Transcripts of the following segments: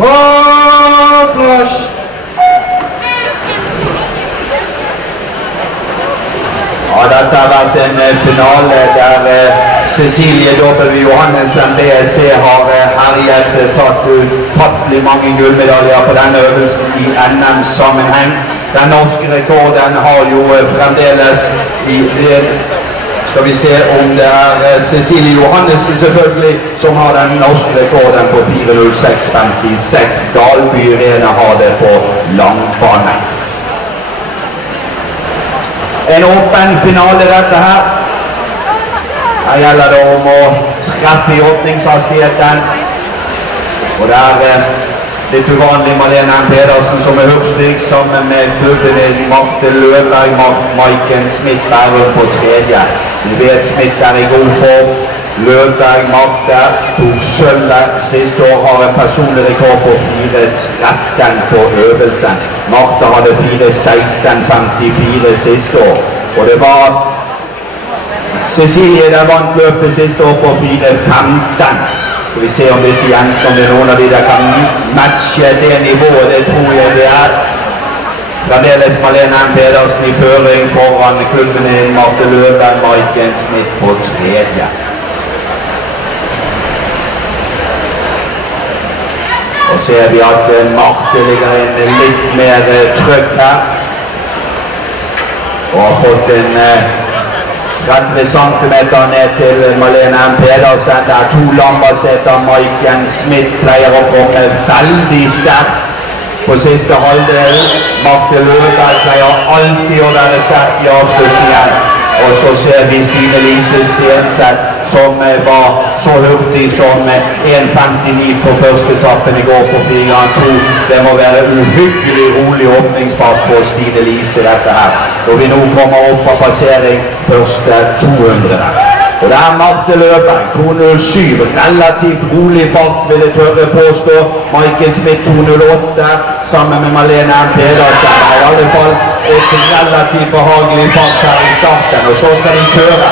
på plass. Ja, dette har vært en finale der Cecilie W. Johannessen BSC har herjet, tatt ufattelig mange gullmedaljer på denne øvelsen i NM-sammenheng. Den norske rekorden har jo fremdeles skal vi se om det er Cecilie Johannessen selvfølgelig som har den norske rekorden på 4:06,56. Dalby Irene har det på langbane. En åpen finale dette her. Her gjelder det om å treffe i åpningshastigheten. Og det er litt uvanlig Malene M. Pedersen som er hurtig sammen med klubben Marte Løvberg, Maiken Smith Bærum på tredje. Vi vet Smith er i god form. Løvberg Marte tok sølvet siste år, har en personlig rekord på 4:13 på øvelsen. Marte hadde 4:16,54 siste år. Og det var Cecilie der vant løpet siste år på 4:15. Skal vi se om disse jentene, noen av de der kan matche det nivået, det tror jeg det er. Fremdeles Malene M. Pedersen i føring foran klubbene Marte Løvberg, Maiken Smith på tredje. Og ser vi at Marte ligger inn litt mer trøkk her. Og har fått en 30 cm ned til Malene M. Pedersen. Det er to Lambertseter. Maiken Smith pleier å komme veldig sterkt på siste halvdel. Marte Løvberg pleier alltid å være sterk i avslutningen. Og så ser vi Stine Lise Stenseth som var så hurtig som 1:59 på første etappen i går på 4x2. Det må være uhyggelig rolig åpningsfart på Stine Lise dette her. Og vi nå kommer opp på passering første 200. Og det er Marte Løvberg, 2:07, relativt rolig fart vil jeg tørre påstå. Maiken Smith 2:08 sammen med Malene M. Pedersen. Det er i alle fall et relativt behagelig fart her i starten, og så skal de kjøre.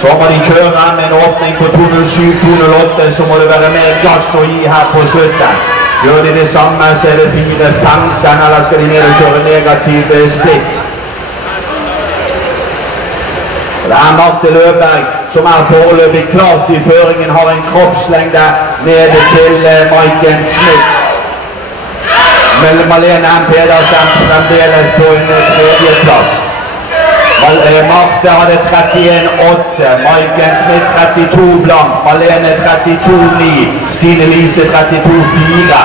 Så må de kjøre med en åpning på 2:07-2:08, så må det være mer gass å gi her på slutten. Gjør de det samme, så er det 4:15, eller skal de ned og kjøre negativ split. Det er Marte Løvberg som er foreløpig klart i føringen, har en kroppslengde nede til Maiken Smith. Malene M. Pedersen fremdeles på en tredjeplass. Marte hadde 31,8, Maiken Smith 32 blank, Malene 32,9, Stine Lise 32,4.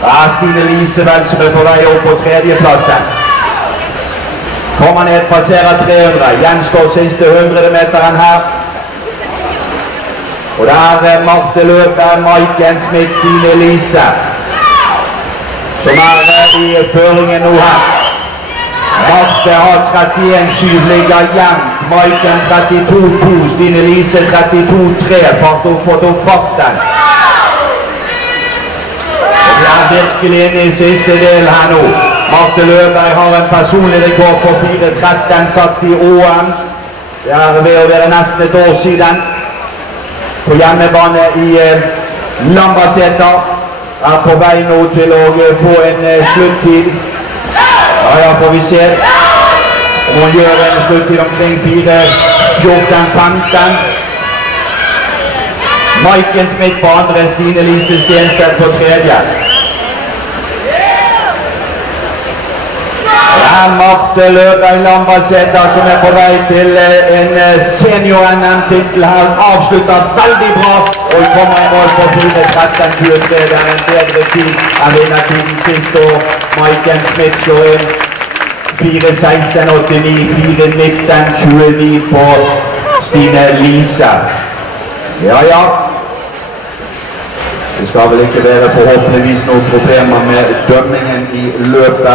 Det er Stine Lise vel som er på vei opp på tredjeplassen. Kommer ned, passerer 300, gjenstår siste 100 meteren her. Og det er Marte Løvberg, Maiken Smith, Stine Lise som er i føringen nå her. Marte har 31,7, ligger jevnt. Maiken 32,2, Stine Lise 32,3, fått opp farten. Og vi er virkelig inne i siste del her nå. Marte Løvberg har en personlig rekord på 4:13 satt i OM. Det er ved å være nesten et år siden. På hjemmebane i Lambertseter. Er på vei nå til å få en sluttid. Ja, får vi se om hun gjør en sluttid omkring 4:14,15. Maiken Smith på andre, Stine Lise Stenseth på tredje. Det er Marte Løvberg Lambertseter som er på vei til en senior-NM-tittel her. Avslutter veldig bra og kommer i mål på 4:13,23. Det er en bedre tid enn vinnertiden siste år. Maiken Smith slår inn 4:16,89, 4:19,29 på Stine Lise. Ja. Det skal vel ikke være forhåpentligvis noen problemer med dømmingen i løpet.